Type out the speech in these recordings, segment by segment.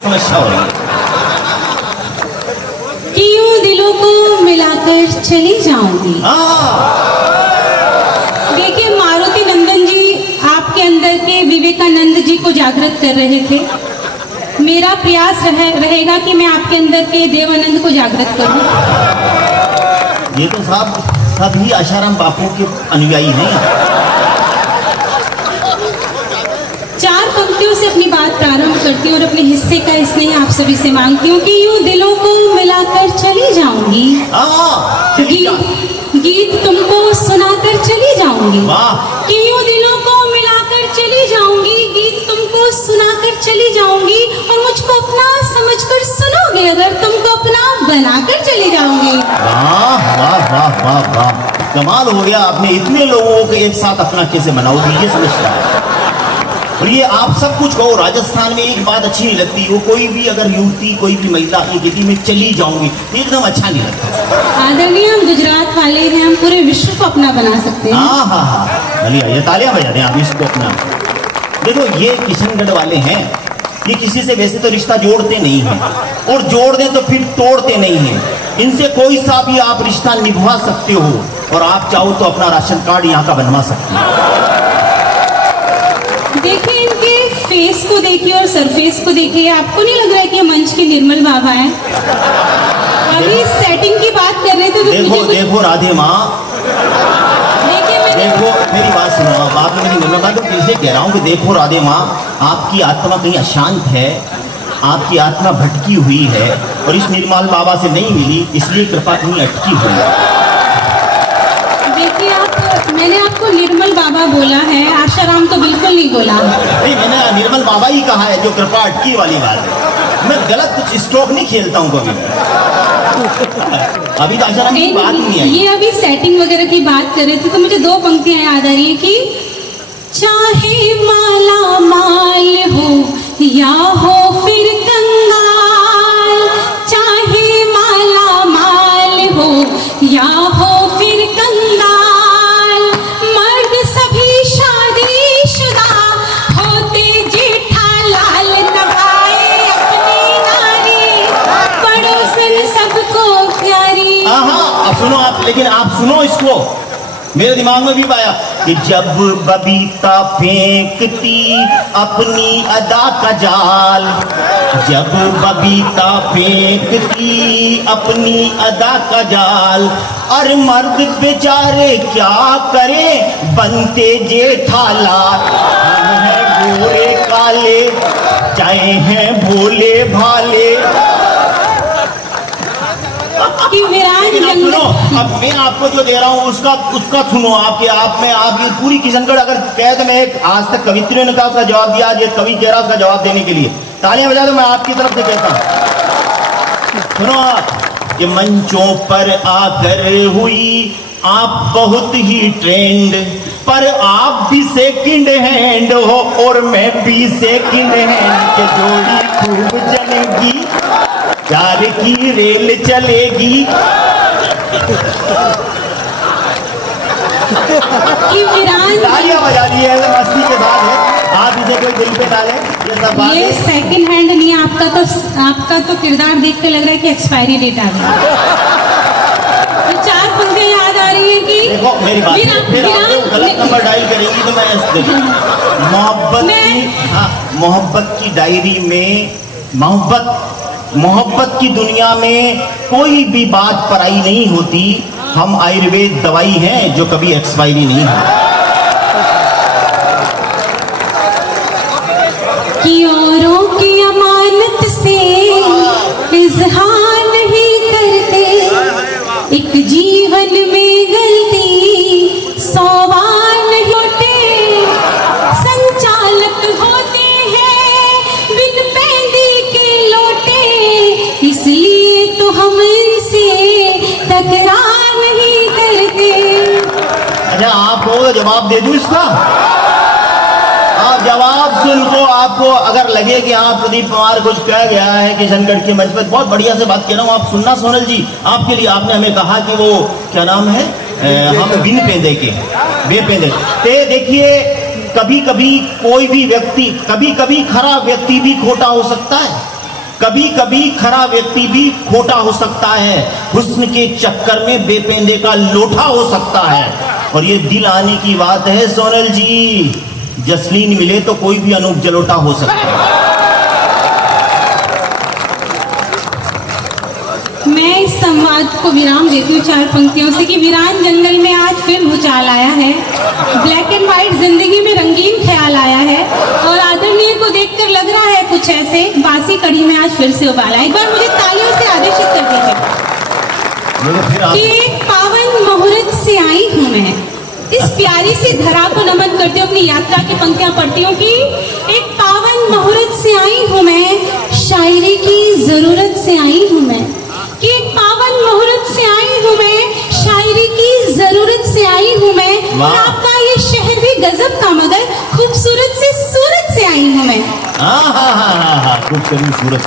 समस्या हो रही है कि यूं दिलों को मिलाकर चली जाऊंगी। देखिए, मारुति नंदन जी आपके अंदर के विवेकानंद जी को जागृत कर रहे थे। मेरा प्रयास रहेगा कि मैं आपके अंदर के देवानंद को जागृत करूं। ये तो साहब सभी आशाराम बापू के अनुयायी हैं। चार पंक्तियों से अपनी बात प्रारंभ करती हूँ और अपने हिस्से का स्नेह आप सभी से मांगती हूँ कि यूं दिलों को मिलाकर चली जाऊंगी। गीत तुमको सुनाकर चली जाऊंगी। कि यूं दिलों को मिलाकर चली जाऊंगी, गीत तुमको सुनाकर चली जाऊंगी और मुझको अपना समझकर सुनोगे अगर, तुमको अपना बनाकर चली जाऊंगी। वाह वाह वाह वाह वाह, कमाल हो गया। आपने इतने लोगों को एक साथ अपना कैसे बनाओगी, ये समझता है। और ये आप सब कुछ कहो, राजस्थान में एक बात अच्छी नहीं लगती, वो कोई भी अगर युवती कोई भी महिला अपनी गीती में चली जाऊंगी एकदम अच्छा नहीं लगता। आदरणीय, हम गुजरात वाले हैं, हम पूरे विश्व को अपना बना सकते हैं। हाँ हाँ हाँ, भलिया ये तालियां बजा दें आप इसको अपना। देखो ये किशनगढ़ वाले हैं, ये किसी से वैसे तो रिश्ता जोड़ते नहीं हैं और जोड़ दें तो फिर तोड़ते नहीं हैं। इनसे कोई सा भी आप रिश्ता निभा सकते हो और आप चाहो तो अपना राशन कार्ड यहाँ का बनवा सकते हो। देखिए, इनके फेस को देखिए और सरफेस को देखिए, आपको नहीं लग रहा है कि ये मंच के निर्मल बाबा हैं? अभी सेटिंग की बात कर रहे थे तो देखो देखो राधे माँ, देखो मेरी बात सुनो, आप मेरी निर्मल बात तो फिर से कह रहा हूँ कि देखो राधे माँ, आपकी आत्मा कहीं अशांत है, आपकी आत्मा भटकी हुई है और इस निर्मल बाबा से नहीं मिली, इसलिए कृपा कहीं अटकी हुई है। देखिए, मैंने आपको निर्मल बाबा बोला है, आशाराम तो बिल्कुल नहीं बोला। नहीं, मैंने निर्मल बाबा ही कहा है, जो कृपा अटकी वाली बात है। मैं गलत कुछ स्ट्रोक नहीं खेलता हूँ कभी। अभी तो आशाराम की बात नहीं आई। ये अभी सेटिंग वगैरह की बात कर रहे थे तो मुझे दो पंक्तियां याद आ रही है कि चाहे माला माल हो या हो फिर कंगाल, चाहे माला माल हो या हो फिर कंगाल, मर्द सभी शादीशुदा होते जेठालाल, नभाए अपनी नारी, पड़ोसन सबको प्यारी। हाँ, अब सुनो आप, लेकिन आप सुनो इसको, मेरे दिमाग में भी पाया कि जब बबीता फेंकती अपनी अदा का जाल, जब बबीता फेंकती अपनी अदा का जाल, और मर्द बेचारे क्या करें बनते जेठालाल, हम हैं गोरे काले चाहे हैं भोले भाले। सुनो, अब मैं आपको जो दे रहा हूँ उसका सुनो। आपकी पूरी किशनगढ़ अगर कैद में एक आज तक कवित्री ने उसका जवाब दिया, आज ये कवि कह रहा उसका जवाब देने के लिए तालियां बजा दो। मैं आपकी तरफ से कहता हूँ, सुनो आप, ये मंचों पर आकर हुई आप बहुत ही ट्रेंड, पर आप भी सेकंड हैंड हो और मैं भी सेकंड हैंड के जोड़ी खूब जलेगी, प्यार की रेल चलेगी। तालियां बजा दी है, मस्ती के साथ है, आप इसे कोई दिल पे डालें, ये सब बात ये सेकंड हैंड नहीं है आपका तो किरदार देख के लग रहा है कि एक्सपायरी डेट आ गई। तो चार पंक्तियां याद आ रही है कि देखो मेरी बात, फिर आप गलत नंबर डायल करेंगी तो मैं मोहब्बत की डायरी में, मोहब्बत की दुनिया में कोई भी बात पराई नहीं होती। हम आयुर्वेद दवाई हैं जो कभी एक्सपायरी नहीं होती। कि औरों की अमानत से इजहार नहीं करते, एक जीवन में गलती 100 बार नहीं होते, संचालक होते हैं बिन पैंदी के लोटे, इसलिए तो हम इनसे तकरार नहीं करते। अच्छा, आपको जवाब दे दूं इसका? आप जवाब सुन को आपको अगर लगे कि हाँ प्रदीप कुमार कुछ कह गया है किशनगढ़ के मंच पर, बहुत बढ़िया से बात कह रहा हूँ, आप सुनना। सोनल जी, आपके लिए आपने हमें कहा कि वो क्या नाम है, हम बिन पेंदे के बेपेंदे। तो देखिए, कभी कभी कोई भी व्यक्ति, कभी कभी खरा व्यक्ति भी खोटा हो सकता है, कभी कभी खरा व्यक्ति भी खोटा हो सकता है, हुस्न के चक्कर में बेपेंदे का लोटा हो सकता है। और ये दिल आने की बात है सोनल जी, जसलीन मिले तो कोई भी अनूप जलोटा हो सकता है। मैं इस संवाद को विराम देती हूँ 4 पंक्तियों से कि वीरान जंगल में आज फिर भूचाल आया है, ब्लैक एंड व्हाइट जिंदगी में रंगीन ख्याल आया है, और आदरणीय को देखकर लग रहा है कुछ ऐसे बासी कड़ी में आज फिर से उबाला। एक बार मुझे तालियों से आदेशित कर दीजिए कि एक पावन मुहूर्त से आई हूँ मैं, इस प्यारी सी धरा को नमन करती हूँ, अपनी यात्रा की पंक्तियां पढ़ती हूँ कि एक पावन मुहूर्त से आई हूँ मैं, शायरी की जरूरत से आई हूँ मैं, कि एक पावन मुहूर्त से आई हूँ मैं, शायरी की जरूरत से आई हूँ मैं, और आपका ये शहर भी गजब का मगर खूबसूरत से सूरत से आई हूँ मैं। खूबसूरत सूरत,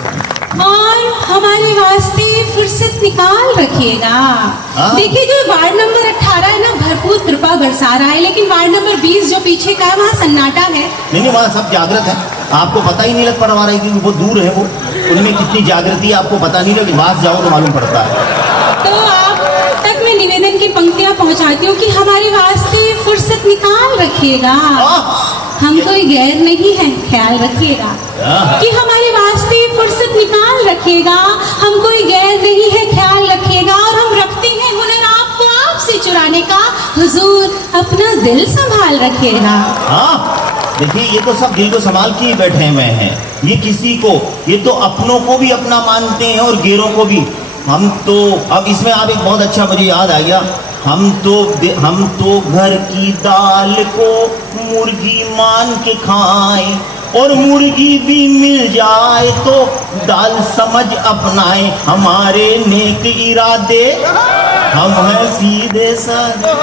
और हमारे वास्ते फुर्सत निकाल रखिएगा। देखिए जो वार्ड नंबर 18 है ना, भरपूर कृपा बरसा रहा है, लेकिन वार्ड नंबर 20 जो पीछे का है वहाँ सन्नाटा है। नहीं वहाँ सब जागृत है, आपको पता ही नहीं लग पड़ रहा है कि वो दूर है, वो उनमें कितनी जागृति है आपको पता नहीं लगे, पास जाओ तो मालूम पड़ता है। तो आप तक मैं निवेदन की पंक्तियां पहुंचाती हूँ कि हमारे वास्ते फुर्सत निकाल रखिएगा, हम कोई गैर नहीं है, ख्याल रखिएगा कि हमारे वास्ते फुर्सत निकाल रखिएगा, हम कोई गैर नहीं है, ख्याल रखिएगा, और हम रखते हैं हुनर आपको आपसे चुराने का, हुजूर अपना दिल संभाल रखिएगा। देखिए ये तो सब दिल को संभाल के ही बैठे हुए हैं, ये किसी को, ये तो अपनों को भी अपना मानते हैं और गैरों को भी। हम तो अब इसमें आप एक बहुत अच्छा मुझे याद आ गया, हम तो घर की दाल को मुर्गी मान के खाएं, और मुर्गी भी मिल जाए तो दाल समझ अपनाएं, हमारे नेक इरादे हम हैं सीधे साधे।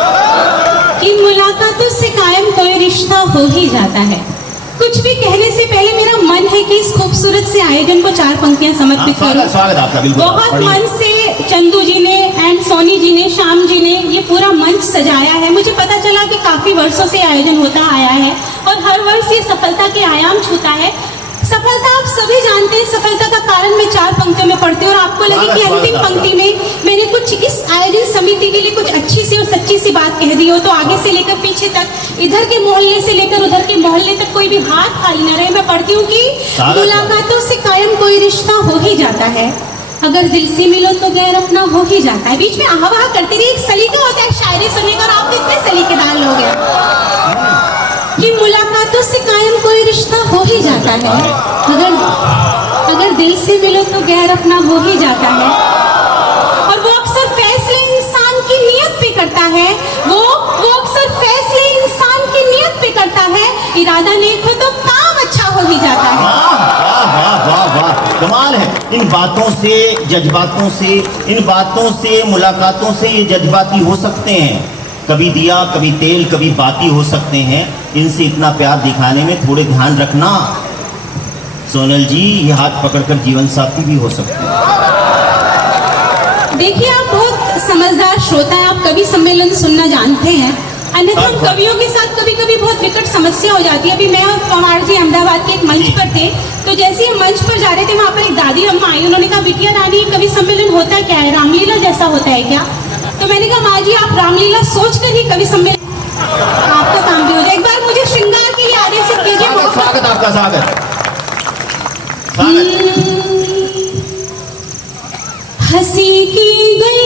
कि मुलाकातों से कायम कोई रिश्ता हो ही जाता है। कुछ भी कहने से पहले मेरा मन है कि इस खूबसूरत से आयोजन को 4 पंक्तियां समर्पित करूं। स्वागत आपका, बिल्कुल बहुत मन से चंदू जी ने एंड सोनी जी ने, श्याम जी ने ये पूरा मंच सजाया है। मुझे पता चला कि काफी वर्षों से आयोजन होता आया है और हर वर्ष ये सफलता के आयाम छूता है। सफलता आप सभी जानते हैं, सफलता का कारण मैं 4 पंक्तियों में पढ़ती हूँ, और आपको लगे कि अंतिम पंक्ति में मैंने कुछ इस आयोजन समिति के लिए कुछ अच्छी सी और सच्ची सी बात कह दी हो, तो आगे से लेकर पीछे तक, इधर के मोहल्ले से लेकर उधर के मोहल्ले तक कोई भी हाथ खाली न रहे। मैं पढ़ती हूँ कि मुलाकातों से कायम कोई रिश्ता हो ही जाता है, अगर दिल से मिलो तो गैर अपना हो ही जाता है। बीच में आहा वाह करती रही, एक सलीका होता है शायरी सुनने का, और आप कितने सलीकेदार लोग हैं कि मुलाकातों से कायम कोई रिश्ता हो ही जाता है, अगर दिल से मिलो तो गैर अपना हो ही जाता है, और वो अक्सर फैसले इंसान की नीयत पे करता है, वो अक्सर फैसले इंसान की नीयत पे करता है, इरादा नेक हो तो काम अच्छा हो ही जाता है। वाह वाह वाह, कमाल है। इन बातों से, जज्बातों से, इन बातों से, मुलाकातों से ये जज्बाती हो सकते हैं, कभी दिया कभी तेल कभी बाती हो सकते हैं। इनसे इतना प्यार दिखाने में थोड़े ध्यान रखना सोनल जी, ये हाथ पकड़कर जीवन साथी भी हो सकते हैं। देखिए आप बहुत समझदार श्रोता हैं, आप कवि सम्मेलन सुनना जानते हैं, अन्यथा हम कवियों के साथ कभी कभी बहुत विकट समस्या हो जाती है। अभी मैं और पवार जी अहमदाबाद के एक मंच पर थे, तो जैसे हम मंच पर जा रहे थे वहाँ पर एक दादी अम्मा आई, उन्होंने कहा बिटिया रानी कवि सम्मेलन होता क्या है, रामलीला जैसा होता है क्या? तो मैंने कहा माँ जी आप रामलीला सोच कर ही कवि सम्मेलन आपका काम भी हो जाए। एक बार मुझे श्रृंगार के लिए आदेशित कीजिए। स्वागत आपका, स्वागत। हंसी की गई